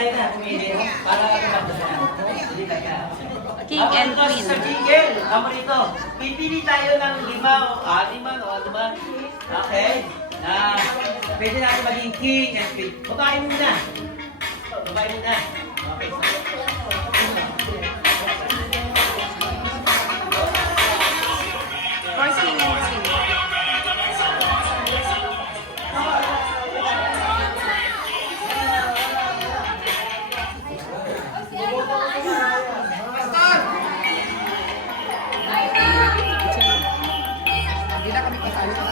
tayo na, pumili. Para kumapos na. Hindi tayo. King and queen. Sa jingle, ako rito. Pipili tayo ng 5 o 6 o ano ba? Okay. Na pwede natin maging king and queen. Babae muna. Babae muna. Okay. For king and queen. Hindi na kami kasali sa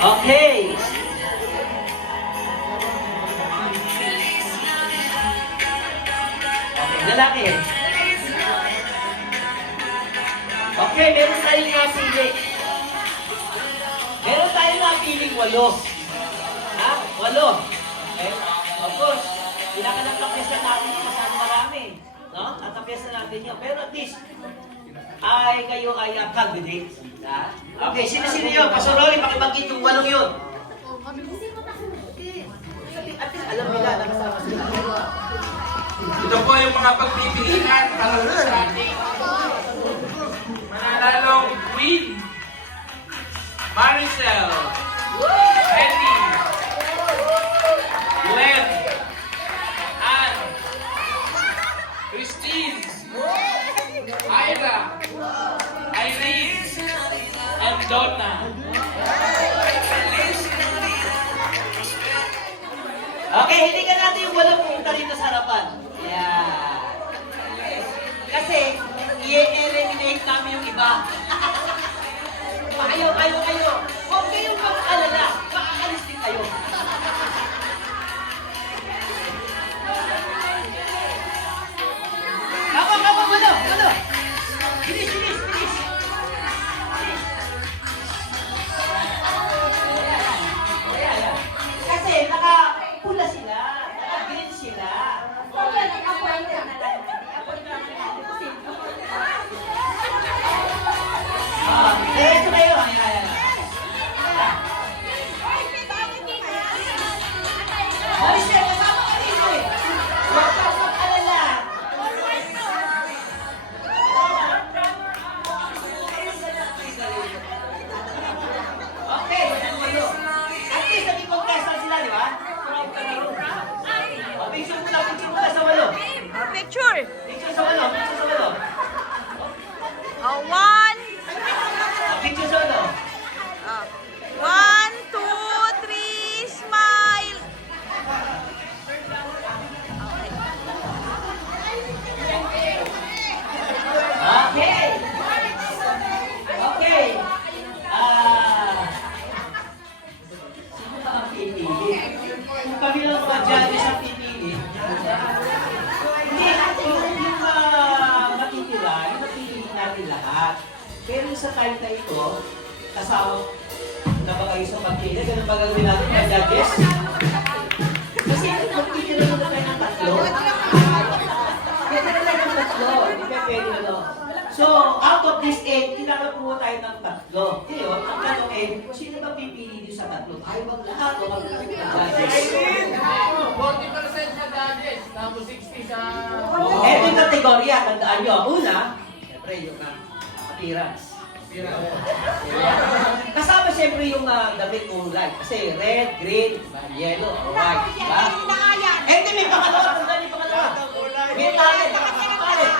Okay. Lalaki. Okay, meron tayong napili. Meron tayong napiling 8. Ha? 8. Okay? Of course, pinakanap na piyesa natin yun. Masyadong marami. No? At ang piyesa natin yun. Pero at least, kayo ay candidate. Ha? Okay, sino-sino yun? Pastor Rory, pakibagit yung 8 yun. At least, alam nila, nakasama sila. Ito po yung mga pagpipilian para sa ating mananalong Queen Maricel, Betty, Gwen, Ann, Christine, Ira, Irene, and Donna. Okay, hindi ka natin yung 8 pumunta rito sa harapan. Yeah. Kasi, i-eliminate namin yung iba. Kayo. Huwag kayong mag-alala. Makakalis din kayo. Kama, wala. Bilis. Ayan. Kasi, naka-pula sila. Naka-green sila. Diretso kayo. Ayan. Maricel, kasama ka dito eh. Huwag kang mag-alala. Okay, ano? At least, naging contestant sila, di ba? Picture muna sa 8. Picture. Picture sa 8. One. Picture sa 8. 1, 2, 3, smile. Okay. Sino ba ang pipili? Kung kami lang mga judges ang pipili, hindi, yung matitira, yung mapipili natin lahat. Pero sa time na ito, kasama na ba kayo sa pagpili? Ganun ba gagawin natin mga judges? Kasi magpipili na tayo ng 3. Pwede na tayo ng 3. Hindi ba pwede ano? So, out of this 8, kinakakuha tayo ng 3. Ngayon, ang tanong eh, sino ba pipili dito sa 3? Ayaw bang lahat o mag-judges? 40% sa judges, tapos 60 sa... Ito yung kategorya, tandaan nyo. Una, siyempre yung appearance. Kasama siyempre yung damit kulay. Kasi red, green, yellow, or white. Diba? Ito may pangalawa, tandaan yung pangalawa. May talent, talent.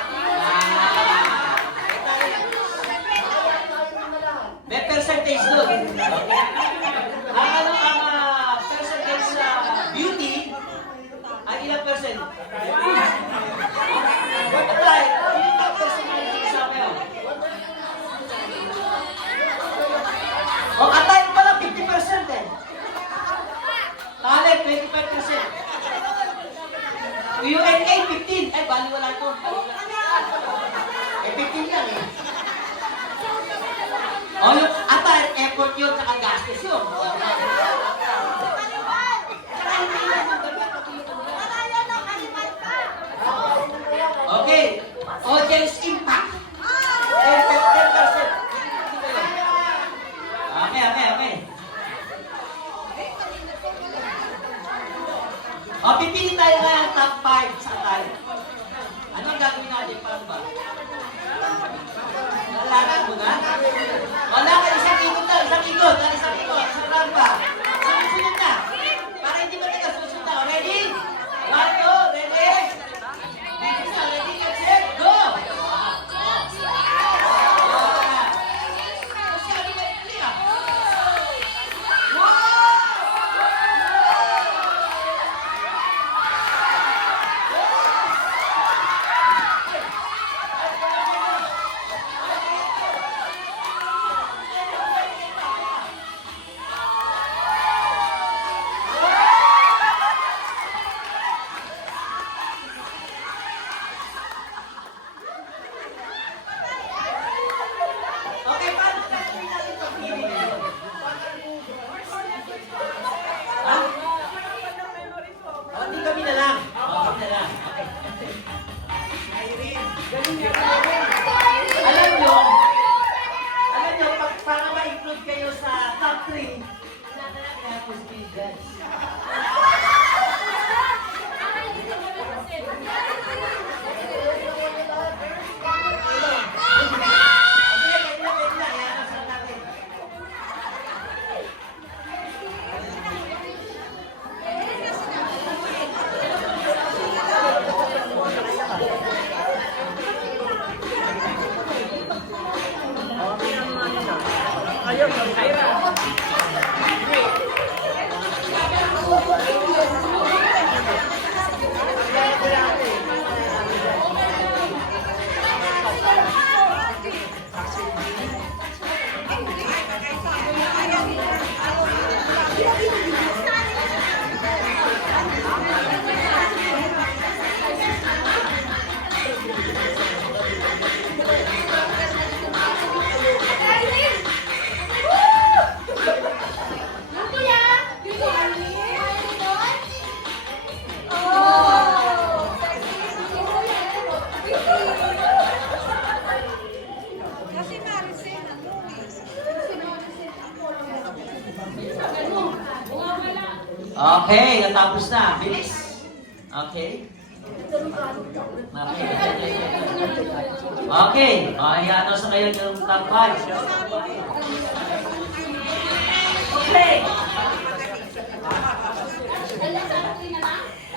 May percentage doon. Ang percentage sa beauty, ay ilang percent? What apply? Ilang percent na yung kasama yun? O, atay pala 50% eh. Talent, 25%. UNA, 15. Eh, bali wala ito. Eh, 15 lang eh. O, yung atay, effort yun, saka gastos yun. Okay. Audience impact. 10%. Okay. O, pipili tayo ngayon top 5 sa tayo. Ano ang gagawin natin? Paano ba? Nalaman mo na? Wala ka, isang ikot. Isang round pa. Sunod na. Para hindi mo taga susunod na. Ready? 1, 2, ready? Ready, set, go! Okay, paano gagawin natin ito? Ha? O, di kami na lang. Okay. Alam nyo, para ma-include kayo sa top 3, kaya po si guys. Okay, natapos na. Bilis. Okay. Okay. Ayan na sa kayo yung top 5. Okay.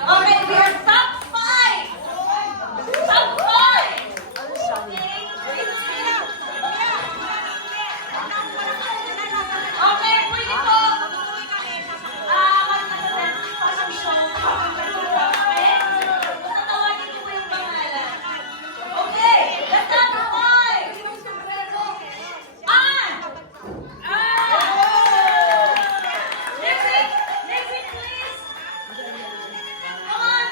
Okay, we are top 5. Top 5. Okay, pwede po. Pasang show. Okay? Tatawagin ko po yung pangalan. Okay, the top 5. Next week, please. Come on.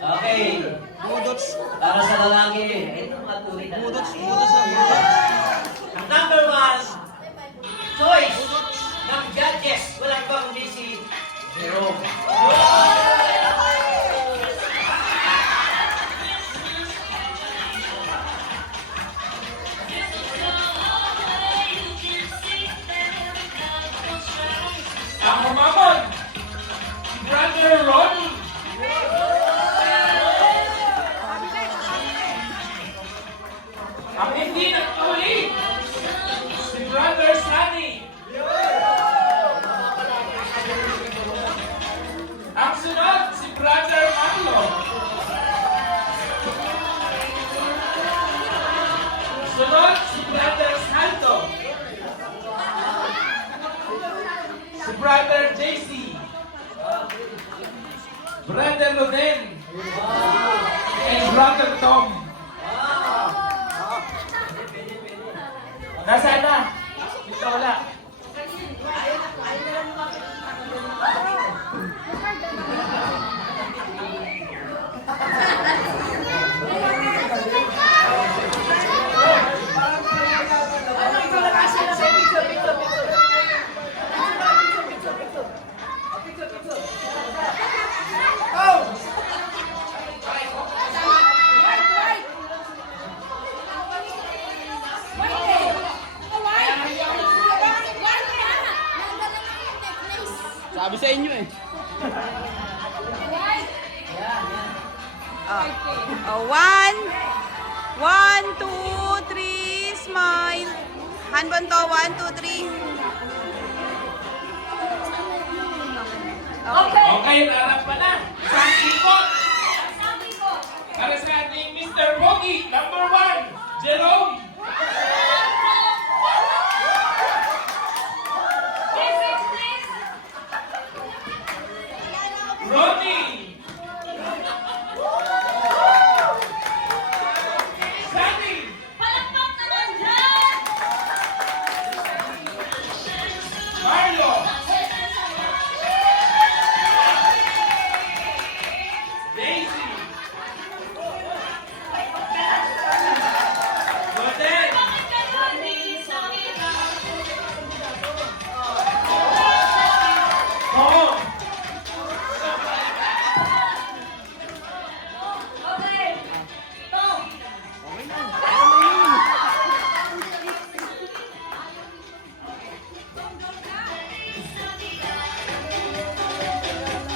Okay. Para sa lalaki. Ito mga tuloy na lalaki. Ang number 1 choice ng judges. Walang bang hindi si Jerome. Ang humamon, si Brother Ronnie. Ang hindi nagtuli, si Brother Sunny. Ang sunod, si Brother Marlo. Sunod, si Brother Santo. Si Brother JC. Brother Loden. And Brother Tom. Nasaan na? Dito wala. Sabi sa inyo eh. Oh, 1, 2, 3, smile. Hanbon to, 1, 2, 3. Okay. Okay, narap pa na. Isang ikot. Sabi ko. Para sa ating Mr. Pogi, number 1, Jerome. Please, please. Ronnie. Sunny. Palakpak naman dyan. Marlo. Daisy. Loden. Bakit ganun? Tom. Okay. Tom.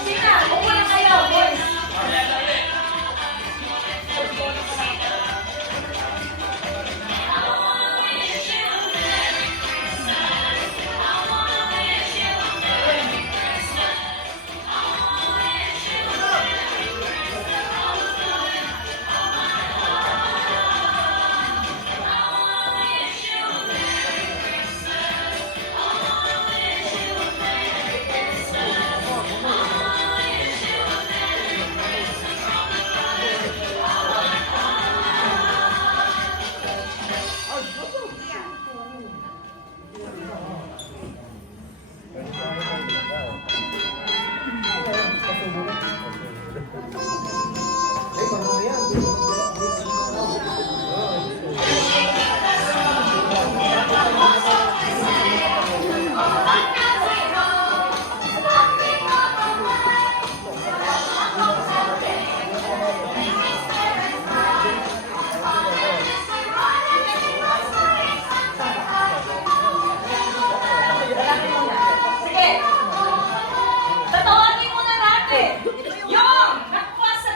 Sina, upo na kayo, boys. Sige. Tatawagin muna natin yung nakuha sa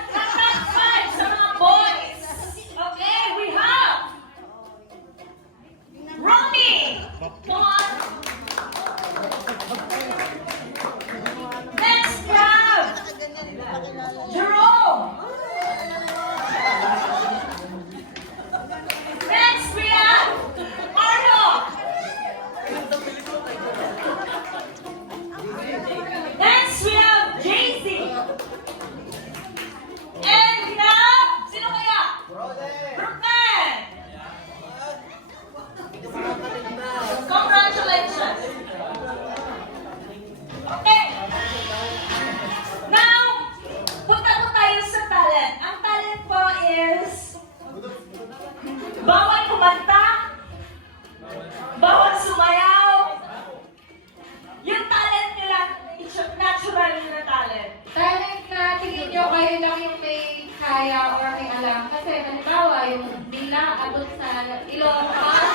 abot sa Ilocos.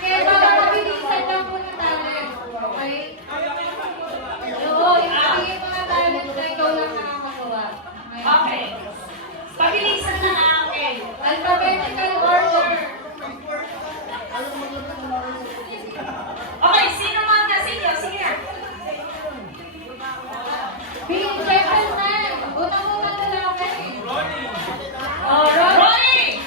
Kaya baka mabilisan lang po na talent. Okay? Oo, yung mga talent na ikaw lang nakakagawa. Okay. Pabilisan na na, okay. Alphabetical order. Okay, sino mga kasinyo? Sige na. Being gentleman. Unang-unang lalaki. Oh, Ronnie!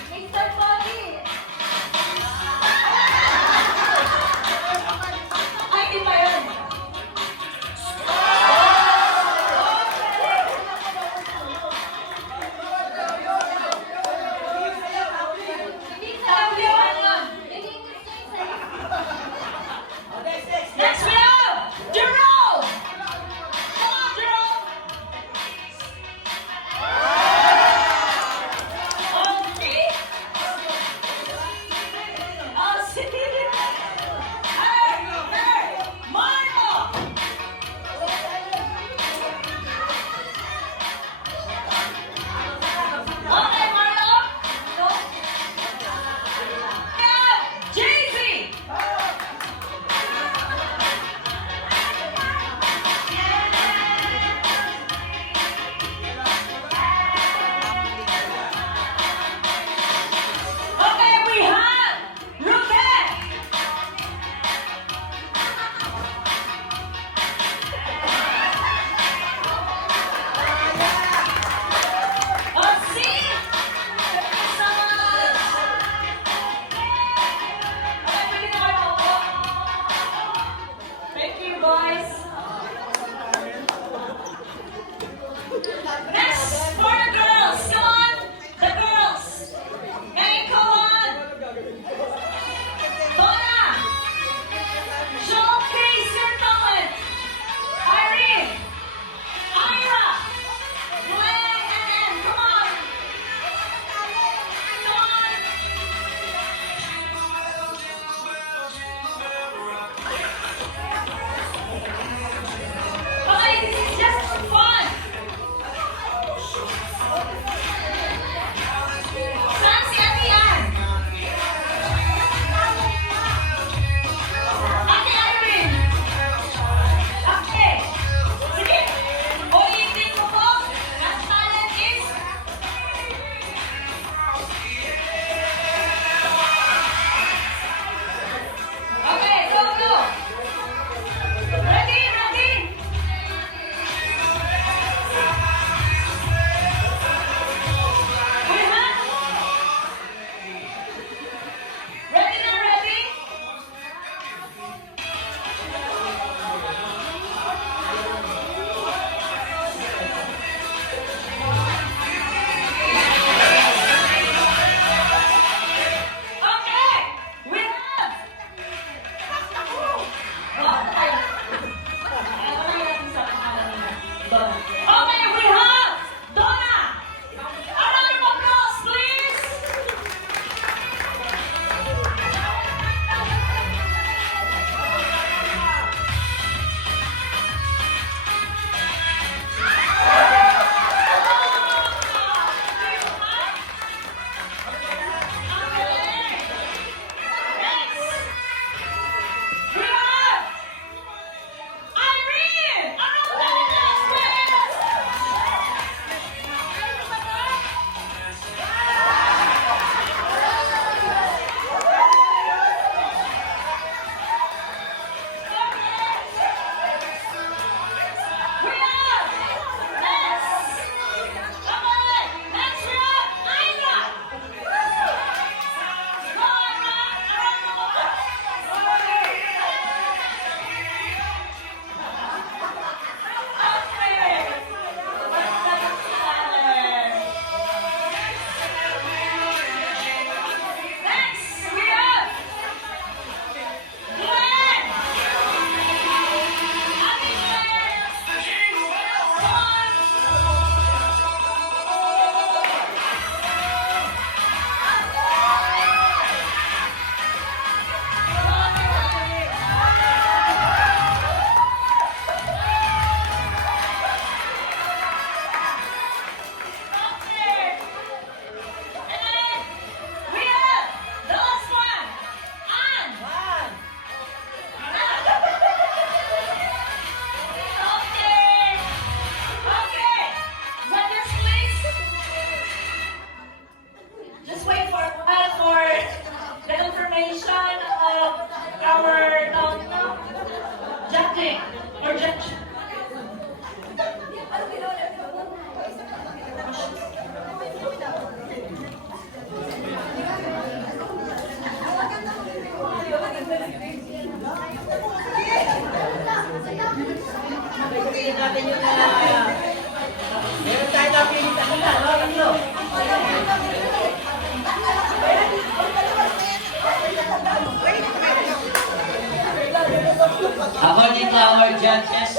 judges.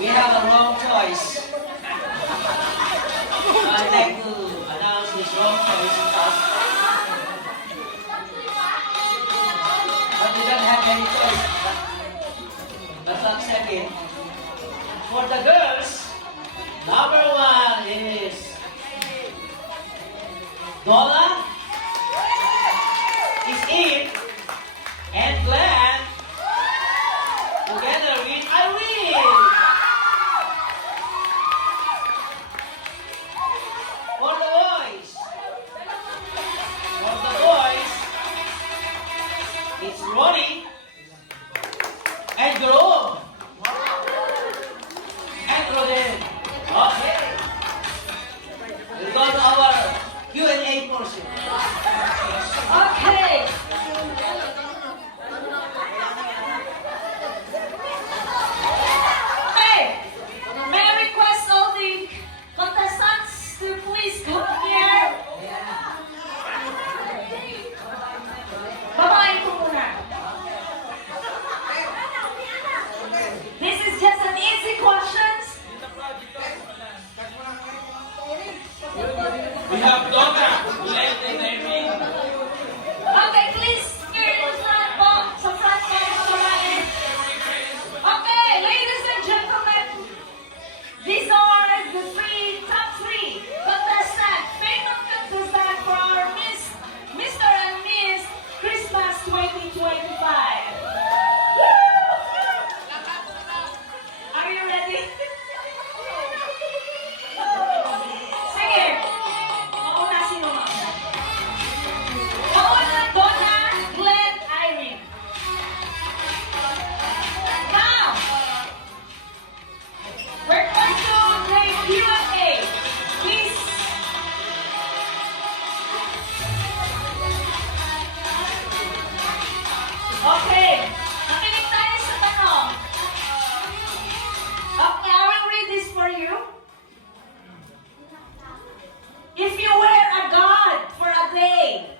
We have a wrong choice. I'd like to announce this wrong choice because but we don't have any choice but to accept it. For the girls, number 1 is Donna is in and Glenn together with Irene. For the boys, it's Ronnie and Jerome and Roden. Okay. We'll go to our Q&A portion. Okay. Hey, may I request all the contestants to please come here? Babae ko muna. This is just an easy questions. We have Donna, Glenn, and Irene. Okay, please, here in the front box, sa front box, babae. Okay, ladies and gentlemen, these are the top three contestants, famous contestants for our Mr. and Miss Christmas 2025. Are you ready? Sige, mauna sino mauna? Mauna, Donna, Glenn, Irene. Now, we're going to the Q&A. Please. Okay, nakinig tayo sa tanong. Okay, I will read this for you. If you were a god for a day,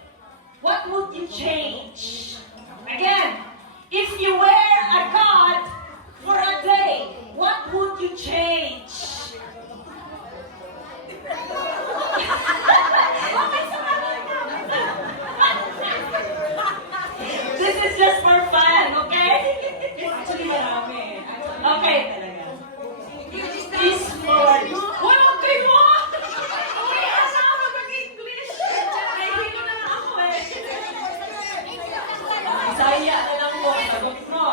what would you change? Again, if you were a god for a day, what would you change? This is just for fun, okay? Actually, marami. Okay. Please forward. Walang kayo! Uy, asawa mag-English! Nahihilo na nga ako eh. Isaya na lang po. Sagot mo.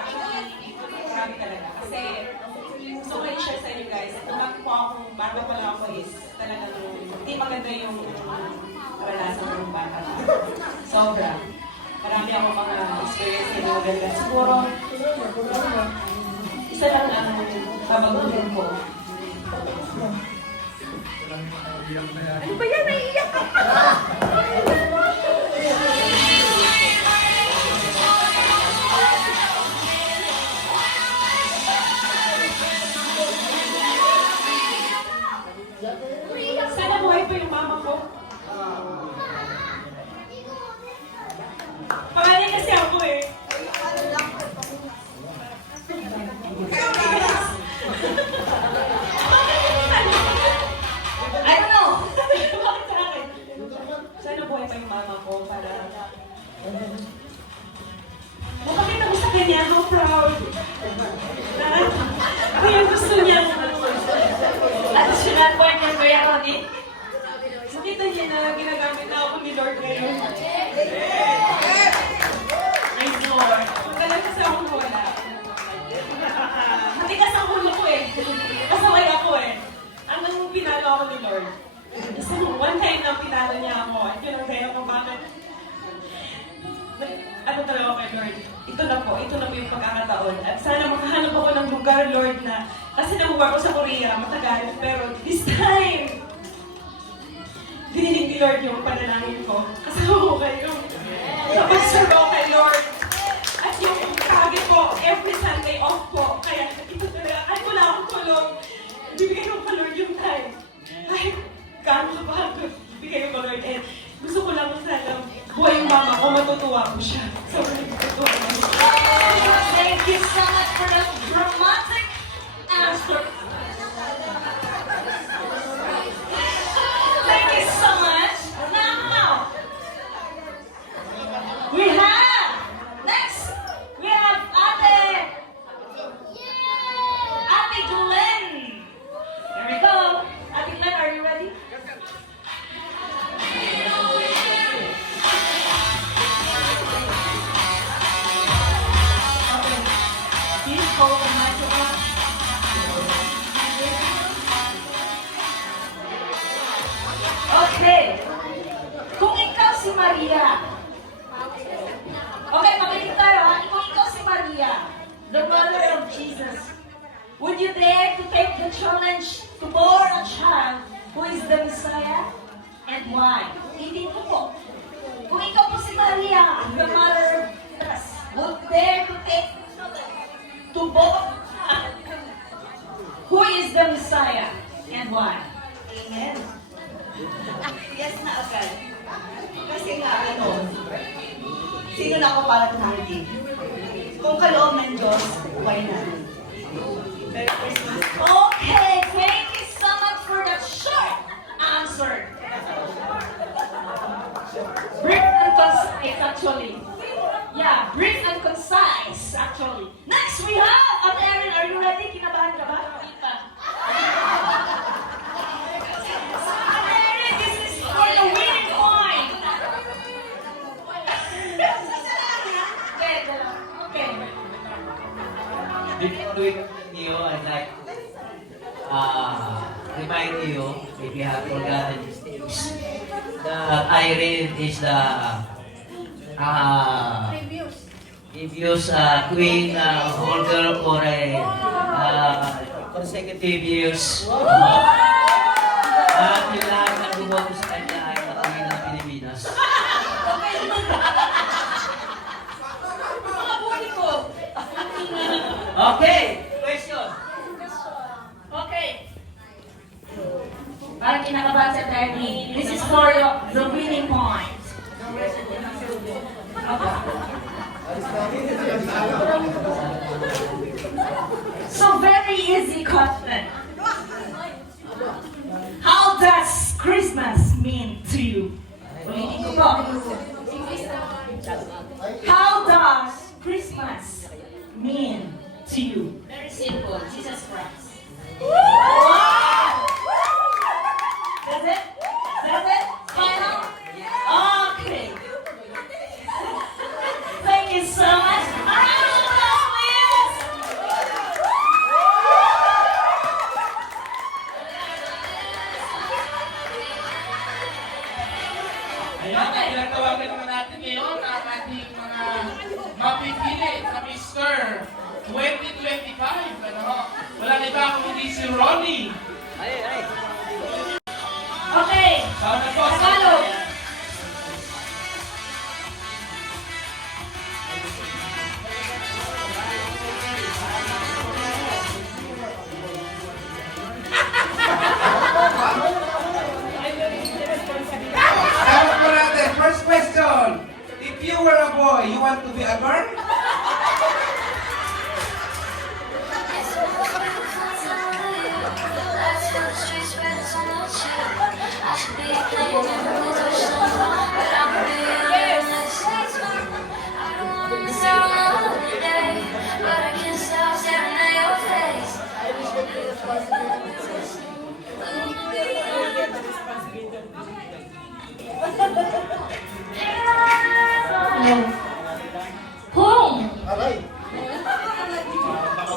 Actually, marami talaga. Kasi, gusto ko i-share sa inyo guys. Tumak po ako, bago pa lang ako is talagang hindi maganda yung karanasan ng bata. Sobra. Marami ako mga experience na maganda. Siguro, isa lang ang babaguhin ko. Ano ba yan? Naiiyak ka! Sana buhay pa yung mama ko. Pangalan kasi ako eh. I don't know. Bakit sa akin? Sana buhay pa yung mama ko para... Mapakita mo sa kanya how proud. Ako yung gusto niya. At sinabuan niya Kuya Ronnie. Nakita niya na ginagamit na ako ni Lord ngayon. Praise Lord. Magalang kasi ako wala. Matigas ang ulo ko eh. Kasaway ako eh. Ang pinalo ako ni Lord. One time na pinalo niya ako. At yun ang kaya ko bakit. Ano talaga ako kay Lord? Ito na po yung pagkakataon. At sana makahanap ako ng lugar, Lord, na kasi nabuwa ko sa Korea, matagal. Pero this time, dininig ni Lord yung panalangin ko. Kasama ko kayo. Napag-serve ako kay Lord. At yung kage po, every Sunday off po. Kaya ito talaga, kahit wala akong tulong, bibigay ko pa Lord yung time. Kahit gaano kapagod, bibigay ko pa Lord. And gusto ko lang sana buhay yung mama ko, natutuwa po siya. Sobrang natutuwa po siya. Thank you so much for the dramatic answer. Thank you so much. Now, we have, next, we have Ate Glenn. There we go. Ate Glenn, are you ready? Okay. Please hold the microphone. Okay. Kung ikaw si Maria. Okay, makinig tayo ha. Kung ikaw si Maria, the mother of Jesus, would you dare to take the challenge to born a child who is the Messiah? And why? Hindi ko po. Kung ikaw po si Maria, the mother of Jesus, would dare to take to born a child who is the Messiah? And why? Amen. Yes na agad. Kasi nga, sino na ako para tumating? Kung kaloob ng Diyos, buhay natin. Merry Christmas. Okay, thank you so much for that short answer. Brief and concise, actually. Yeah, brief and concise, actually. Next, we have, Ate Erin, are you ready? Kinabahan ka ba? Hindi pa. Ate Erin, this is for the winning point. Okay, okay. Before we continue, I'd like remind you, if you have forgotten these things, that Irene is the previous queen holder for a consecutive years. At yung lahat ng bumoto sa kanya ay queen ng Pilipinas. Mga buli ko. Okay, question. Okay. Parang kinakabahan sa Terry. This is for the winning point. Okay. So very easy question. How does Christmas mean to you? Ulitin ko po. How does Christmas mean to you? Very simple. Jesus Christ. Wow! That's it? That's it? Final? Okay. Thank you so much. A round of applause, please. Ayan, pinatawagan naman natin ngayon ang ating mga mapipili sa Mr. 2025. Wala na iba kung hindi si Ronnie. Okay. Sana po. Tagalog. Sabi po natin, first question. If you were a boy, you want to be a girl?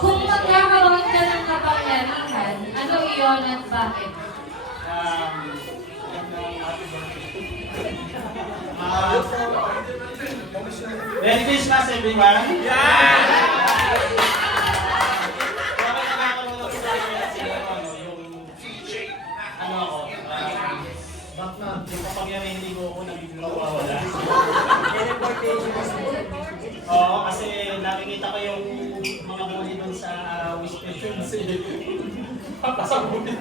Kung magkakaroon ka ng kapangyarihan, ano iyon at bakit? Merry Christmas, everyone! Batman, yung kapangyarihan hindi ko ako nagiging nawawala. Oo, kasi nakikita ko yung mga muli doon sa wish questions. Papasabunin.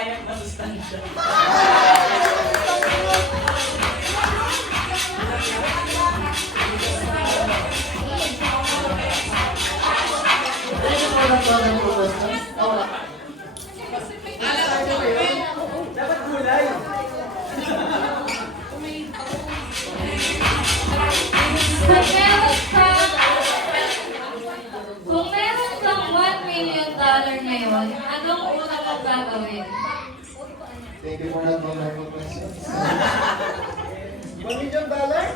mayat na sustansya. Dapat gulay. Kung meron kang $1 million ngayon, anong una mong gagawin? Thank you for that wonderful questions. $1 million? Dollar?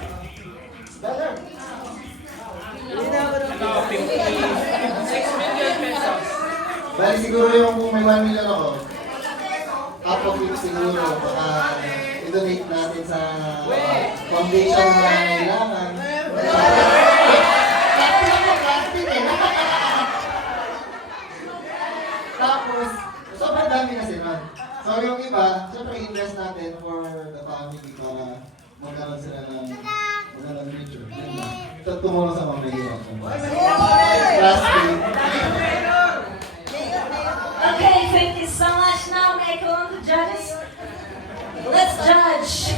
Ano, 56 million pesos. Bali siguro yung kung may 1 million ako, half of it siguro, baka i-donate natin sa foundation na kailangan. Tapos, sobrang dami kasi nun. So yung iba, syempre invest natin for the family para magkaroon sila ng magandang future. Tumulong sa mga mahirap. Lastly, Okay, thank you so much. Now, may I call on the judges? Let's judge.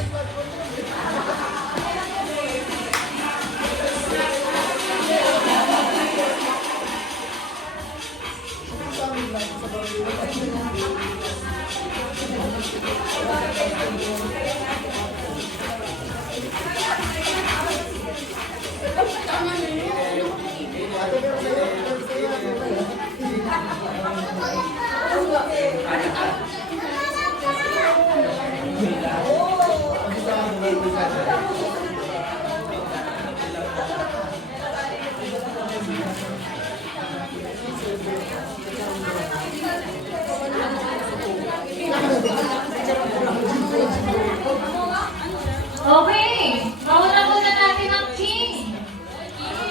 Okay, mauna muna natin ang king.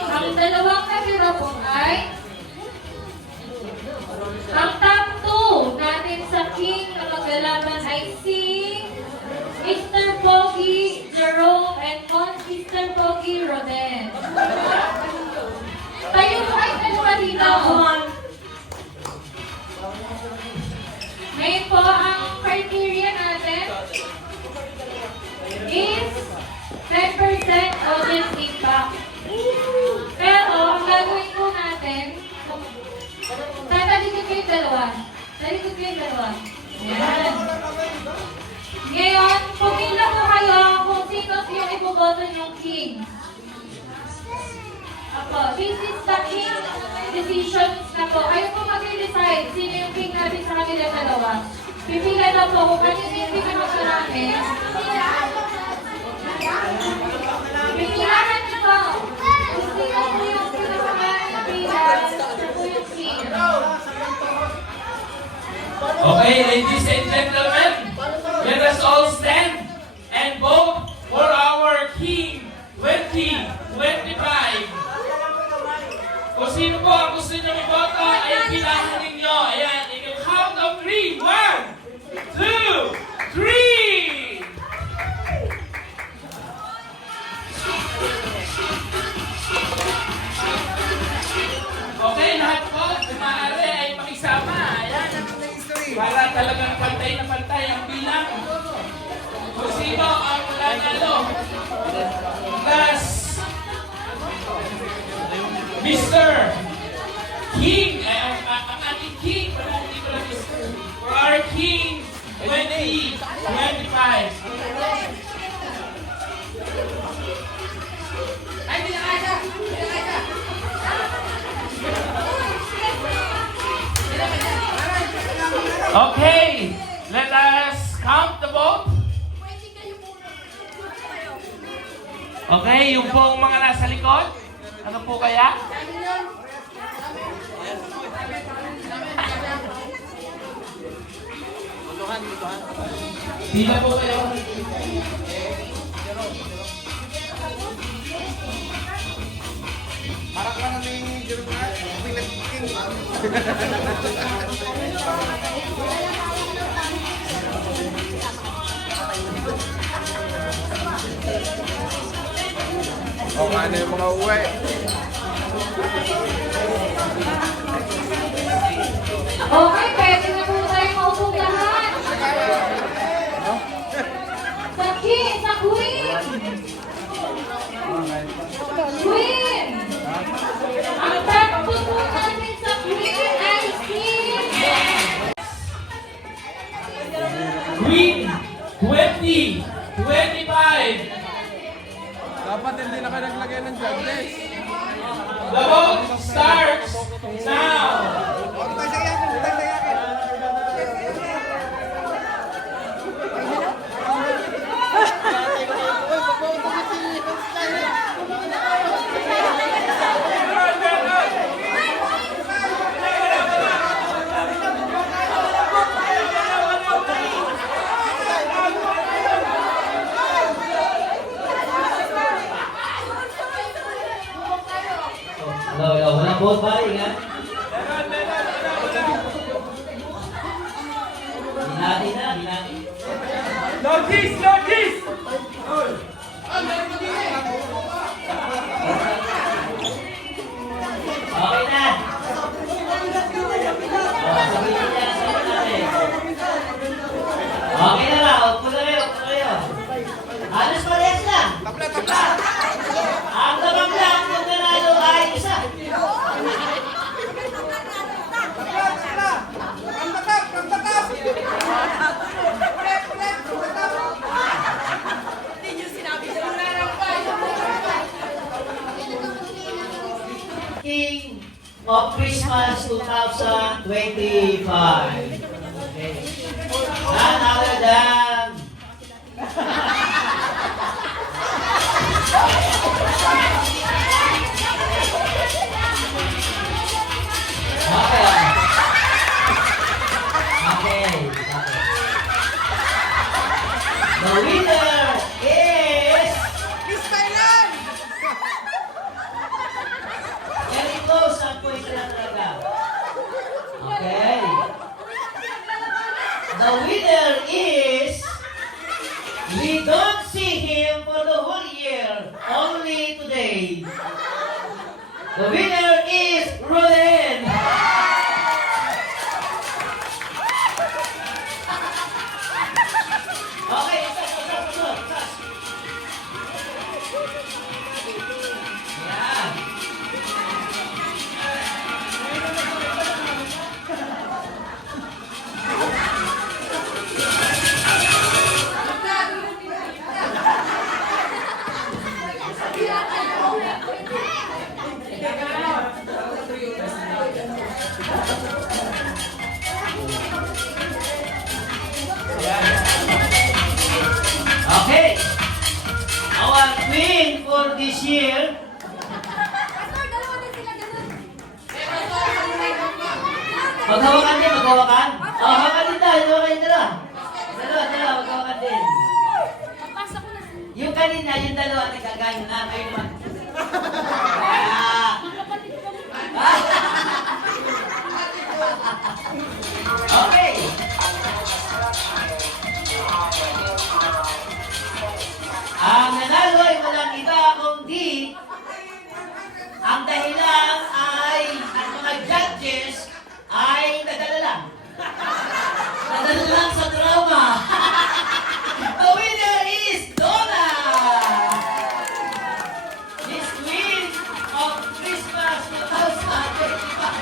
Ang dalawang natira po ay ang top 2 natin sa king na maglalaban ay si Mr. Pogi Jerome and Mr. Pogi Roden. Tayo po ay dalawa dito. Ngayon po, ang criteria natin is 10% audience impact. Pero, ang gagawin po natin, tatalikod ko yung dalawa. Talikod ko yung dalawa. Yan. Ngayon, pumila po kayo kung sino yung ipoboto yung king. Apo, this is the king decisions na po. Kayo po mag-decide sino yung king natin sa kanilang dalawa. Pipila na po kung kanino yung pinakamarami. Pipilahan niyo po. Kung sino po yung pinakamarami pila, siya po yung king. Okay, ladies and gentlemen, let us all stand and vote for our King 2025. Kung sino po ang gusto nyo iboto, ay pilahan ninyo. Ayan, in the count of 3. 1, 2, 3! Okay, lahat po, kung maaari ay makisama. Ayan, para talagang pantay na pantay ang bilang. Kung sino ang nanalo. Last, Mr. King, ang ating King, hindi ko lang Mr. For our King 2025. Ay, pinakasa! Pinakasa! Okay, let us count the vote. Okay, yung pong mga nasa likod, ano po kaya? Sila po kayo. O ano yung mga uwi? Okay, pwede na po tayo maupong lahat. 30, 25. Dapat hindi na kayo naglagay ng judges. The vote starts now. Hello, walang vote ba? Ingat. Hinati na, hinati. Logis, logis. Okay na. Sabihin niya, sabihin natin. Okay na ba? Upo na kayo, upo na kayo. Halos parehas lang. Ang lamang lang kung nanalo ay isa. King of Christmas 2025. Okay. None other than Okay. The winner is Miss Thailand! Very close ang quiz na talaga. Okay. The winner is we don't see him for the whole year, only today. The winner is Roden. Okay, usas. Yan. Okay. Our queen for this year. Maghawakan din, maghawakan. Oh, hawakan din tayo, hawakan din dalawa. Dalawa, maghawakan din. Yung kanina, yung dalawa, nagkagano na, kayo naman. Okay. Ang nanalo ay walang iba kundi ang dahilan ay ang mga judges ay nadala lang. Nadala lang sa drama. The winner is Donna! Miss Queen of Christmas 2025.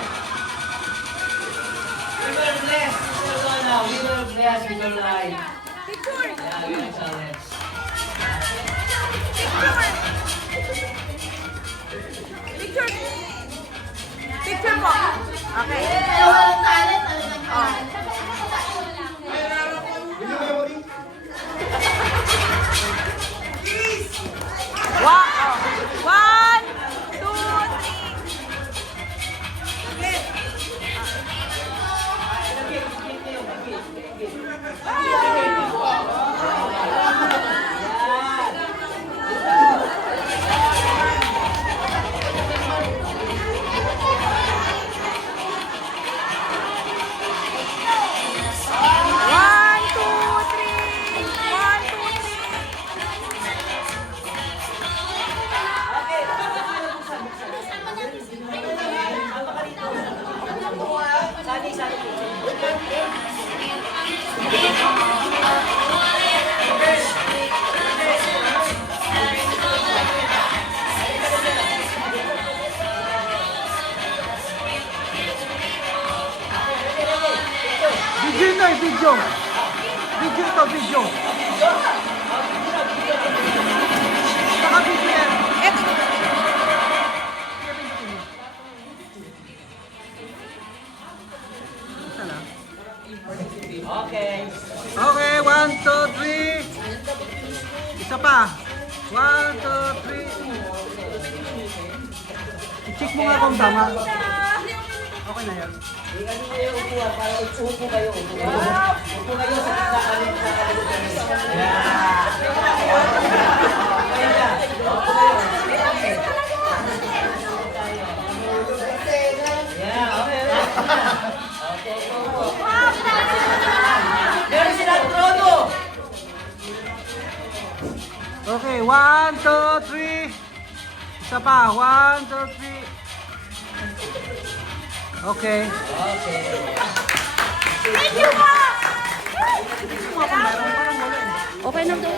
We were blessed, Mr. Donna. We were blessed with your life. Yeah, we are blessed. Picture mo. Okay. Pero walang talent, talagang talent. Wow. 1, 2, 3. 1, 2, 3. Video to, video. Saka video yan. Eto. Isa lang. Okay. Okay, 1, 2, 3. Isa pa. 1, 2, 3. I-check mo nga kung tama. Okay na yan. Ano na yung upuan? Para upo kayo. Upo kayo sa gitna kami. Yeah, okay. Meron sila trono. Okay, 1, 2, 3. Isa pa. 1, 2, 3. Okay. Okay na to.